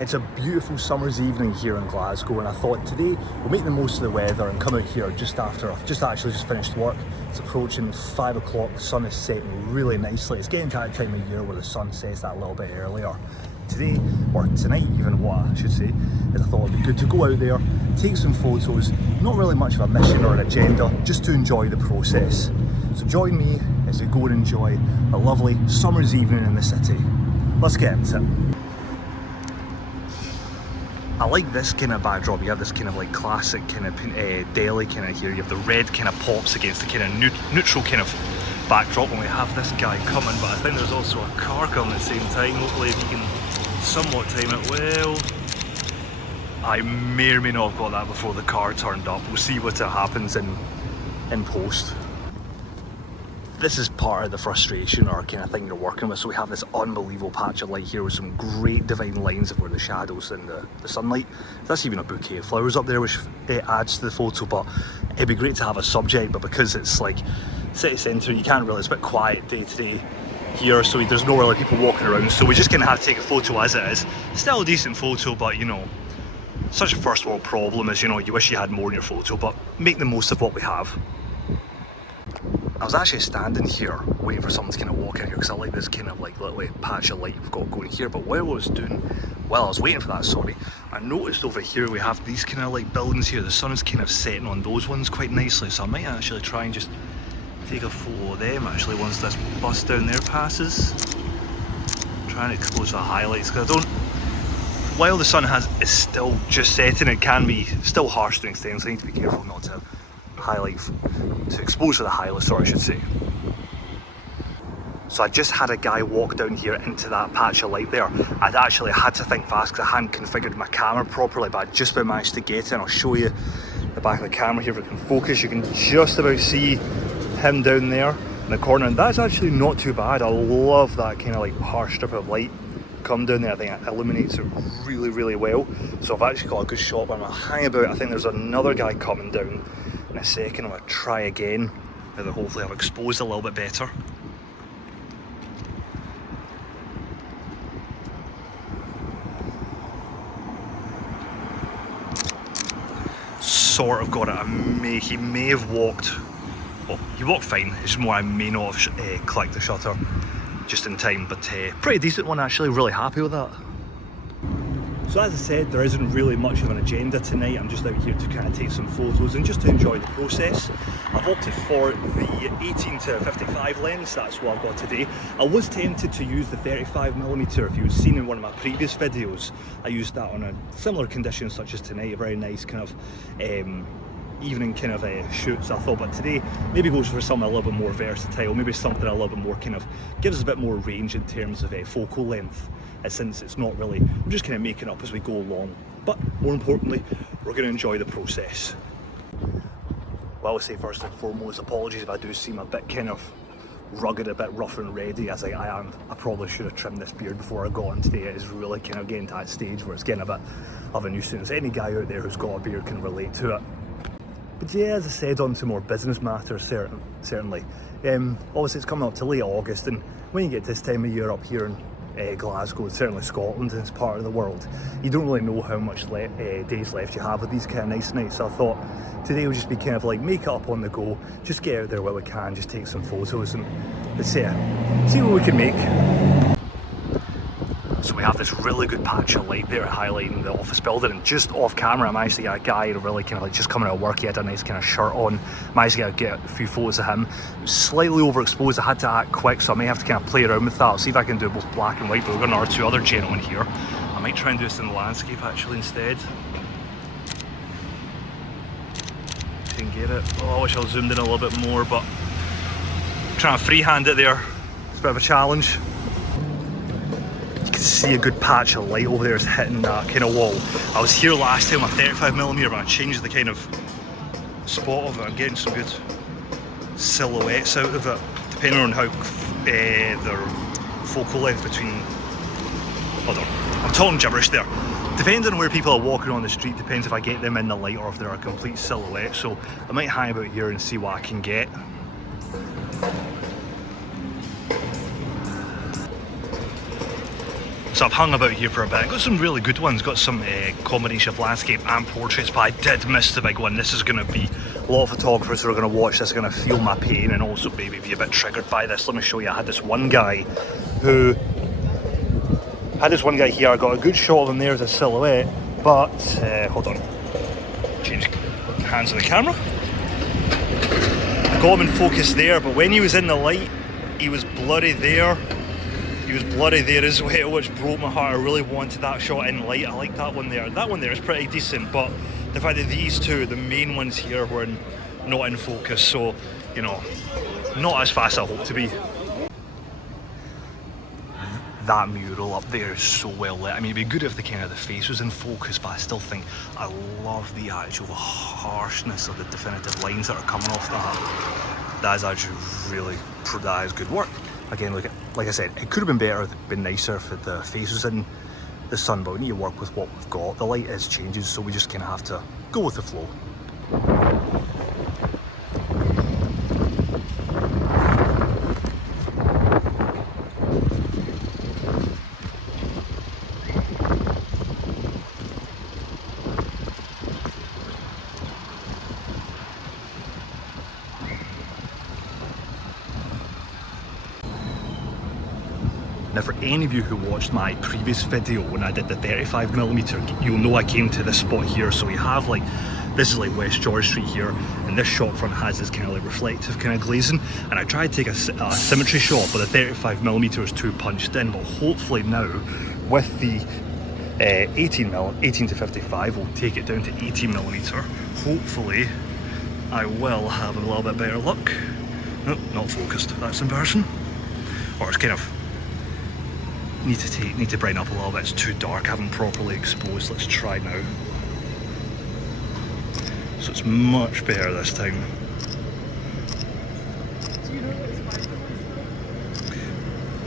It's a beautiful summer's evening here in Glasgow, and I thought today we'll make the most of the weather and come out here just after I've just finished work. It's approaching 5 o'clock, the sun is setting really nicely. It's getting to that time of year where the sun sets that little bit earlier. Today, or tonight even, what I should say, is I thought it'd be good to go out there, take some photos, not really much of a mission or an agenda, just to enjoy the process. So join me as we go and enjoy a lovely summer's evening in the city. Let's get into it. I like this kind of backdrop. You have this kind of like classic kind of deli kind of here. You have the red kind of pops against the kind of neutral kind of backdrop, and we have this guy coming, but I think there's also a car coming at the same time. Hopefully if you can somewhat time it well. I may or may not have got that before the car turned up. We'll see what happens in post. This is part of the frustration or kind of thing you're working with. So we have this unbelievable patch of light here with some great divine lines of where the shadows and the sunlight. There's even a bouquet of flowers up there which adds to the photo, but it'd be great to have a subject, but because it's like city centre, you can't really, it's a bit quiet day to day here, so there's no really people walking around, so we just kind of have to take a photo as it is. Still a decent photo, but you know, such a first world problem is, you know, you wish you had more in your photo, but make the most of what we have. I was actually standing here waiting for someone to kind of walk in here because I like this kind of like little patch of light we've got going here. But while I was waiting for that, sorry, I noticed over here we have these kind of like buildings here. The sun is kind of setting on those ones quite nicely, so I might actually try and just take a photo of them actually once this bus down there passes. Trying to expose the highlights because I don't, while the sun is still just setting, it can be still harsh to an extent, so I need to be careful not to expose for the highlights, or I should say. So I just had a guy walk down here into that patch of light there. I'd actually had to think fast because I hadn't configured my camera properly, but I just about managed to get it, and I'll show you the back of the camera here if it can focus. You can just about see him down there in the corner, and that's actually not too bad. I love that kind of like harsh strip of light come down there. I think it illuminates it really, really well. So I've actually got a good shot, but I'm gonna hang about. I think there's another guy coming down in a second. I'm going to try again, and hopefully I've exposed a little bit better. Sort of got it. He may have walked, well, he walked fine, it's just more I may not have clicked the shutter just in time, but pretty decent one actually, really happy with that. So as I said, there isn't really much of an agenda tonight. I'm just out here to kind of take some photos and just to enjoy the process. I've opted for the 18 to 55 lens, that's what I've got today. I was tempted to use the 35mm. If you've seen in one of my previous videos, I used that on a similar conditions such as tonight, a very nice kind of evening kind of shoots. I thought, but today maybe goes for something a little bit more versatile, maybe something a little bit more kind of gives us a bit more range in terms of focal length. Since it's not really, we're just kind of making up as we go along, but more importantly we're going to enjoy the process. Well, I would say first and foremost, apologies if I do seem a bit kind of rugged, a bit rough and ready as I am. I probably should have trimmed this beard before I got on today. It is really kind of getting to that stage where it's getting a bit of a nuisance. Any guy out there who's got a beard can relate to it. But yeah, as I said, on to more business matters, certainly. Obviously it's coming up to late August, and when you get this time of year up here in Glasgow, certainly Scotland, in this part of the world, you don't really know how much days left you have with these kind of nice nights. So I thought today would just be kind of like make it up on the go, just get out there while we can, just take some photos and let's see what we can make. So we have this really good patch of light there highlighting the office building, and just off camera I managed to get a guy really kind of like just coming out of work. He had a nice kind of shirt on, managed to get a few photos of him. It was slightly overexposed, I had to act quick, so I may have to kind of play around with that. I'll see if I can do both black and white, but we've got another two other gentlemen here. I might try and do this in the landscape actually instead. Can get it. Oh, I wish I was zoomed in a little bit more, but I'm trying to freehand it there. It's a bit of a challenge. See a good patch of light over there is hitting that kind of wall. I was here last time with 35mm, but I changed the kind of spot of it. I'm getting some good silhouettes out of it, depending on how their focal length between, hold on, I'm talking gibberish there. Depending on where people are walking on the street, depends if I get them in the light or if they're a complete silhouette. So I might hang about here and see what I can get. So I've hung about here for a bit. Got some really good ones. Got some combination of landscape and portraits, but I did miss the big one. This is going to be a lot of photographers who are going to watch this are going to feel my pain and also maybe be a bit triggered by this. Let me show you. I had this one guy here. I got a good shot of him there as a silhouette, but hold on. Change hands of the camera. I got him in focus there, but when he was in the light, he was blurry there. He was bloody there as well, which broke my heart. I really wanted that shot in light. I like that one there. That one there is pretty decent, but the fact that these two, the main ones here, were not in focus, so, you know, not as fast as I hope to be. That mural up there is so well lit. I mean, it'd be good if the face was in focus, but I still think I love the actual harshness of the definitive lines that are coming off that. That is actually really, that is good work. Again, like I said, it could have been better, been nicer if the face was in the sun, but we need to work with what we've got. The light is changing, so we just kind of have to go with the flow. Now for any of you who watched my previous video when I did the 35mm, you'll know I came to this spot here. So we have like, this is like West George Street here, and this shot front has this kind of like reflective kind of glazing, and I tried to take a symmetry shot, but the 35mm is too punched in. But hopefully now with the 18 to 55, we'll take it down to 18mm. Hopefully I will have a little bit better luck. Nope, not focused, that's embarrassing. Or it's kind of need to brighten up a little bit. It's too dark, I haven't properly exposed. Let's try now. So it's much better this time.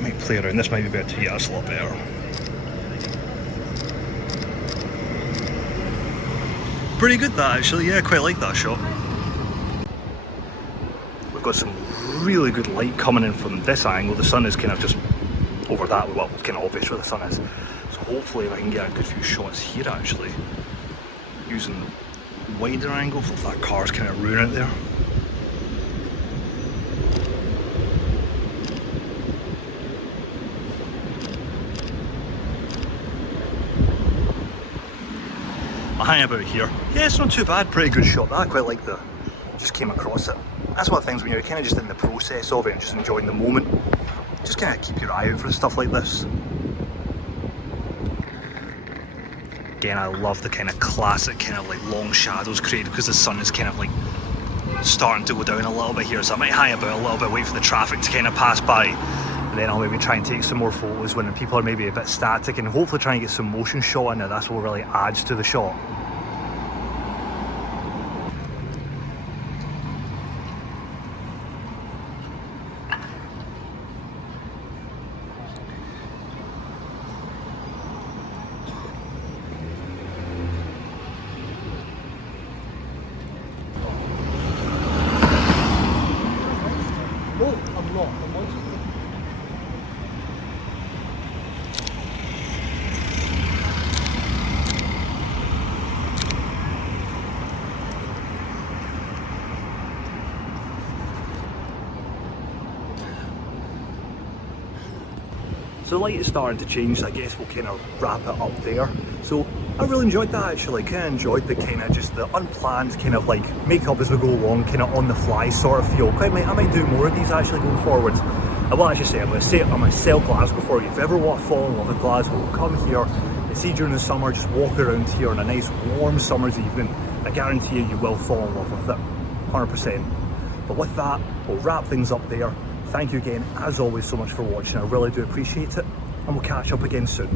Might play around, this might be better. Yeah, it's a lot better. Pretty good that actually, yeah, I quite like that shot. We've got some really good light coming in from this angle. The sun is kind of just over that, well, it's kind of obvious where the sun is. So hopefully if I can get a good few shots here actually, using the wider angle, if that car's kind of ruining it there. I'll hang about here. Yeah, it's not too bad, pretty good shot. I quite like the, just came across it. That's one of the things when you're kind of just in the process of it and just enjoying the moment. Just kind of keep your eye out for stuff like this. Again, I love the kind of classic kind of like long shadows created because the sun is kind of like starting to go down a little bit here, so I might hang about a little bit, wait for the traffic to kind of pass by, and then I'll maybe try and take some more photos when people are maybe a bit static, and hopefully try and get some motion shot in there. That's what really adds to the shot. So the light is starting to change, so I guess we'll kind of wrap it up there. So I really enjoyed that actually, kind of enjoyed the kind of just the unplanned kind of like make up as we go along, kind of on the fly sort of feel. I might do more of these actually going forwards. I will actually say, I'm going to sell Glasgow for you. If you ever want to fall in love with Glasgow, come here and see during the summer, just walk around here on a nice warm summer's evening. I guarantee you will fall in love with it, 100%. But with that, we'll wrap things up there. Thank you again, as always, so much for watching. I really do appreciate it, and we'll catch up again soon.